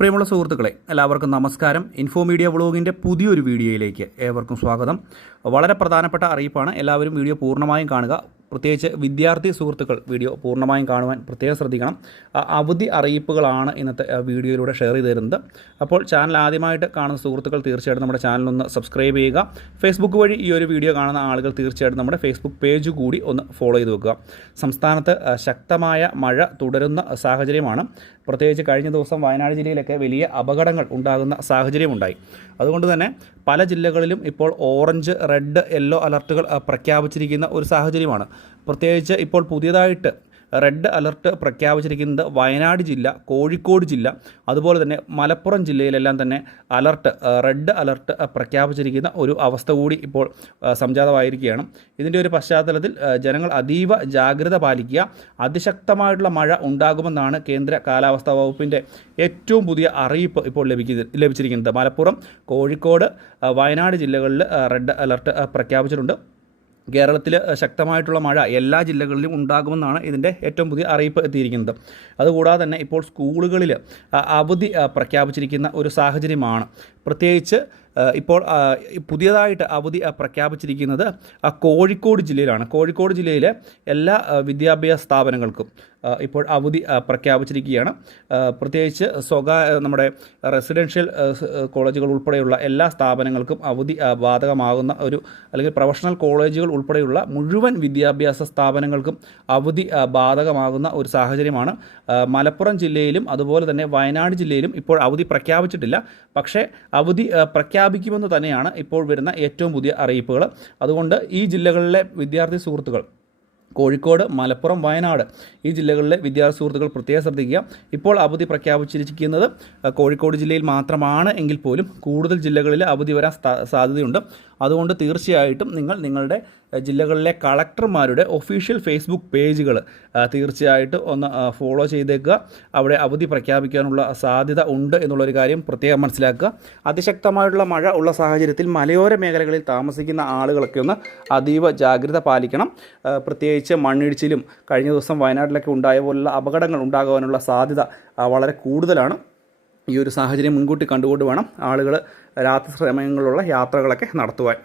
പ്രിയമുള്ള സുഹൃത്തുക്കളെ, എല്ലാവർക്കും നമസ്കാരം. ഇൻഫോ മീഡിയ വ്ളോഗിൻ്റെ പുതിയൊരു വീഡിയോയിലേക്ക് ഏവർക്കും സ്വാഗതം. വളരെ പ്രധാനപ്പെട്ട അറിയിപ്പാണ്. എല്ലാവരും വീഡിയോ പൂർണ്ണമായും കാണുക. പ്രത്യേകിച്ച് വിദ്യാർത്ഥി സുഹൃത്തുക്കൾ വീഡിയോ പൂർണ്ണമായും കാണുവാൻ പ്രത്യേകം ശ്രദ്ധിക്കണം. അവധി അറിയിപ്പുകളാണ് ഇന്നത്തെ വീഡിയോയിലൂടെ ഷെയർ ചെയ്ത് തരുന്നത്. അപ്പോൾ ചാനൽ ആദ്യമായിട്ട് കാണുന്ന സുഹൃത്തുക്കൾ തീർച്ചയായിട്ടും നമ്മുടെ ചാനലൊന്ന് സബ്സ്ക്രൈബ് ചെയ്യുക. ഫേസ്ബുക്ക് വഴി ഈ ഒരു വീഡിയോ കാണുന്ന ആളുകൾ തീർച്ചയായിട്ടും നമ്മുടെ ഫേസ്ബുക്ക് പേജ് കൂടി ഒന്ന് ഫോളോ ചെയ്ത് വെക്കുക. സംസ്ഥാനത്ത് ശക്തമായ മഴ തുടരുന്ന സാഹചര്യമാണ്. പ്രത്യേകിച്ച് കഴിഞ്ഞ ദിവസം വയനാട് ജില്ലയിലൊക്കെ വലിയ അപകടങ്ങൾ ഉണ്ടാകുന്ന സാഹചര്യമുണ്ടായി. അതുകൊണ്ട് തന്നെ പല ജില്ലകളിലും ഇപ്പോൾ ഓറഞ്ച്, റെഡ്, യെല്ലോ അലർട്ടുകൾ പ്രഖ്യാപിച്ചിരിക്കുന്ന ഒരു സാഹചര്യമാണ്. പ്രത്യേകിച്ച് ഇപ്പോൾ പുതിയതായിട്ട് റെഡ് അലർട്ട് പ്രഖ്യാപിച്ചിരിക്കുന്നത് വയനാട് ജില്ല, കോഴിക്കോട് ജില്ല, അതുപോലെ തന്നെ മലപ്പുറം ജില്ലയിലെല്ലാം തന്നെ റെഡ് അലർട്ട് പ്രഖ്യാപിച്ചിരിക്കുന്ന ഒരു അവസ്ഥ കൂടി ഇപ്പോൾ സംജാതമായിരിക്കുകയാണ്. ഇതിൻ്റെ ഒരു പശ്ചാത്തലത്തിൽ ജനങ്ങൾ അതീവ ജാഗ്രത പാലിക്കുക. അതിശക്തമായിട്ടുള്ള മഴ ഉണ്ടാകുമെന്നാണ് കേന്ദ്ര കാലാവസ്ഥാ വകുപ്പിൻ്റെ ഏറ്റവും പുതിയ അറിയിപ്പ് ഇപ്പോൾ ലഭിച്ചിരിക്കുന്നത്. മലപ്പുറം, കോഴിക്കോട്, വയനാട് ജില്ലകളിൽ റെഡ് അലർട്ട് പ്രഖ്യാപിച്ചിട്ടുണ്ട്. കേരളത്തിൽ ശക്തമായിട്ടുള്ള മഴ എല്ലാ ജില്ലകളിലും ഉണ്ടാകുമെന്നാണ് ഇതിൻ്റെ ഏറ്റവും പുതിയ അറിയിപ്പ് എത്തിയിരിക്കുന്നത്. അതുകൂടാതെ തന്നെ ഇപ്പോൾ സ്കൂളുകളിൽ അവധി പ്രഖ്യാപിച്ചിരിക്കുന്ന ഒരു സാഹചര്യമാണ്. പ്രത്യേകിച്ച് ഇപ്പോൾ പുതിയതായിട്ട് അവധി പ്രഖ്യാപിച്ചിരിക്കുന്നത് കോഴിക്കോട് ജില്ലയിലാണ്. കോഴിക്കോട് ജില്ലയിലെ എല്ലാ വിദ്യാഭ്യാസ സ്ഥാപനങ്ങൾക്കും ഇപ്പോൾ അവധി പ്രഖ്യാപിച്ചിരിക്കുകയാണ്. പ്രത്യേകിച്ച് നമ്മുടെ റെസിഡൻഷ്യൽ കോളേജുകൾ ഉൾപ്പെടെയുള്ള എല്ലാ സ്ഥാപനങ്ങൾക്കും അവധി ബാധകമാകുന്ന അല്ലെങ്കിൽ പ്രൊഫഷണൽ കോളേജുകൾ ഉൾപ്പെടെയുള്ള മുഴുവൻ വിദ്യാഭ്യാസ സ്ഥാപനങ്ങൾക്കും അവധി ബാധകമാകുന്ന ഒരു സാഹചര്യമാണ്. മലപ്പുറം ജില്ലയിലും അതുപോലെ തന്നെ വയനാട് ജില്ലയിലും ഇപ്പോൾ അവധി പ്രഖ്യാപിച്ചിട്ടില്ല. പക്ഷേ അവധി പ്രഖ്യാപിക്കുമെന്ന് തന്നെയാണ് ഇപ്പോൾ വരുന്ന ഏറ്റവും പുതിയ അറിയിപ്പുകൾ. അതുകൊണ്ട് ഈ ജില്ലകളിലെ വിദ്യാർത്ഥി സുഹൃത്തുക്കൾ, കോഴിക്കോട്, മലപ്പുറം, വയനാട് ഈ ജില്ലകളിലെ വിദ്യാർത്ഥി സുഹൃത്തുക്കൾ പ്രത്യേകം ശ്രദ്ധിക്കുക. ഇപ്പോൾ അവധി പ്രഖ്യാപിച്ചിരിക്കുന്നത് കോഴിക്കോട് ജില്ലയിൽ മാത്രമാണ് എങ്കിൽ പോലും കൂടുതൽ ജില്ലകളിൽ അവധി വരാൻ സാധ്യതയുണ്ട്. അതുകൊണ്ട് തീർച്ചയായിട്ടും നിങ്ങളുടെ ജില്ലകളിലെ കളക്ടർമാരുടെ ഒഫീഷ്യൽ ഫേസ്ബുക്ക് പേജുകൾ തീർച്ചയായിട്ടും ഒന്ന് ഫോളോ ചെയ്തേക്കുക. അവിടെ അവധി പ്രഖ്യാപിക്കാനുള്ള സാധ്യത ഉണ്ട് എന്നുള്ളൊരു കാര്യം പ്രത്യേകം മനസ്സിലാക്കുക. അതിശക്തമായിട്ടുള്ള മഴ ഉള്ള സാഹചര്യത്തിൽ മലയോര മേഖലകളിൽ താമസിക്കുന്ന ആളുകളൊക്കെ ഒന്ന് അതീവ ജാഗ്രത പാലിക്കണം. പ്രത്യേകിച്ച് മണ്ണിടിച്ചിലും കഴിഞ്ഞ ദിവസം വയനാട്ടിലൊക്കെ ഉണ്ടായ പോലുള്ള അപകടങ്ങൾ ഉണ്ടാകാനുള്ള സാധ്യത വളരെ കൂടുതലാണ്. ഈ ഒരു സാഹചര്യം മുൻകൂട്ടി കണ്ടുകൊണ്ട് വേണം ആളുകൾ രാത്രി സമയങ്ങളിലുള്ള യാത്രകളൊക്കെ നടത്തുവാൻ.